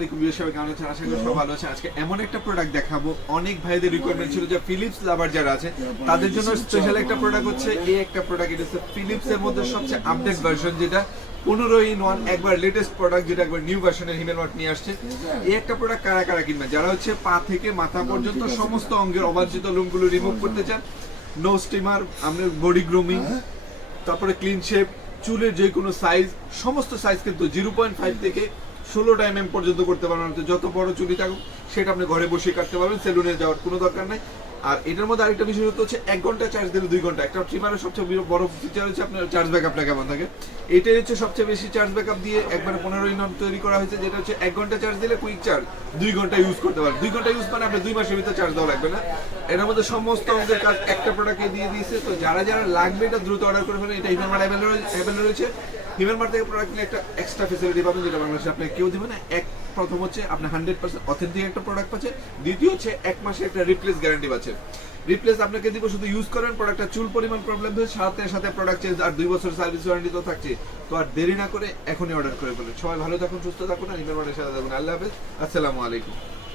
আলাইকুম ভিউয়ার্স, সবাই কেমন আছেন? আশা করি সবাই ভালো আছেন। আজকে এমন একটা প্রোডাক্ট দেখাবো, অনেক ভাইদের রিকোয়ারমেন্ট ছিল যে ফিলিপস লাভার যারা আছে তাদের জন্য স্পেশাল একটা প্রোডাক্ট হচ্ছে এই একটা প্রোডাক্ট। এটা হচ্ছে ফিলিপস এর মধ্যে সবচেয়ে আপডেট ভার্সন, যেটা 15-in-1 একবার লেটেস্ট প্রোডাক্ট, যেটা একবার নিউ ভার্সনের হিমেলমার্ট নিয়ে আসছে। এই একটা প্রোডাক্ট কারা কারা কিনবেন? যারা হচ্ছে পা থেকে মাথা পর্যন্ত সমস্ত অঙ্গের অবাঞ্ছিত লোমগুলো রিমুভ করতে চান, নো স্টিমার, আপনার বডি গ্রুমিং, তারপরে ক্লিন শেপ, চুলের যে কোনো সাইজ, সমস্ত সাইজ কিন্তু 0.5 থেকে 16 পর্যন্ত করতে পারবেন। যত বড় চুলি থাকুক সেটা আপনি ঘরে বসে কাটতে পারবেন, সেলুনে যাওয়ার কোনো দরকার নাই। আর এটার মধ্যে আরেকটা বিষয় হচ্ছে 1 ঘন্টা চার্জ দিলে 2 ঘন্টা। একটা ট্রিমারের সবচেয়ে বড় ফিচার হচ্ছে আপনার চার্জ ব্যাকআপটা কেমন থাকে। এটাই হচ্ছে সবচেয়ে বেশি চার্জ ব্যাকআপ দিয়ে একবারে 15-in-1 তৈরি করা হয়েছে, যেটা হচ্ছে 1 ঘন্টা চার্জ দিলে কুইক চার্জ 2 ঘন্টা ইউজ করতে পারবেন। 2 ঘন্টা ইউজ মানে আপনি 2 মাসের ভিতরে চার্জ দেওয়া লাগবে না। এর মধ্যে সমস্ত অঙ্গের কাজ একটা প্রোডাক্টে দিয়ে দিয়েছে। তো যারা যারা লাগবে এটা দ্রুত অর্ডার করে ফেলেন। এটা হিমেলমার্ট অ্যাভেলেবল রয়েছে। হিমেলমার্ট থেকে প্রোডাক্ট নিয়ে একটা এক্সট্রা ফ্যাসিলিটি পাবেন, যেটা বাংলাদেশে আপনি কেউ দিবে না। প্রথম হচ্ছে আপনি 100% অথেন্টিক একটা প্রোডাক্ট পাচ্ছেন। দ্বিতীয় হচ্ছে 1 মাসের একটা রিপ্লেস গ্যারান্টি পাচ্ছেন। রিপ্লেস আপনাকে দিব, শুধু ইউজ করেন, প্রোডাক্টটা চুল পরিমাণ প্রবলেম হয়ে সাথে সাথে প্রোডাক্ট চেঞ্জ, আর 2 বছর সার্ভিস ওয়ারেন্টি তো থাকছে। তো আর দেরি না করে এখনই অর্ডার করে ফেলুন। সবাই ভালো থাকুন, সুস্থ থাকুন, আর হিমেলমার্টের সাথে থাকুন। আল্লাহ হাফেজ, আসসালামু আলাইকুম।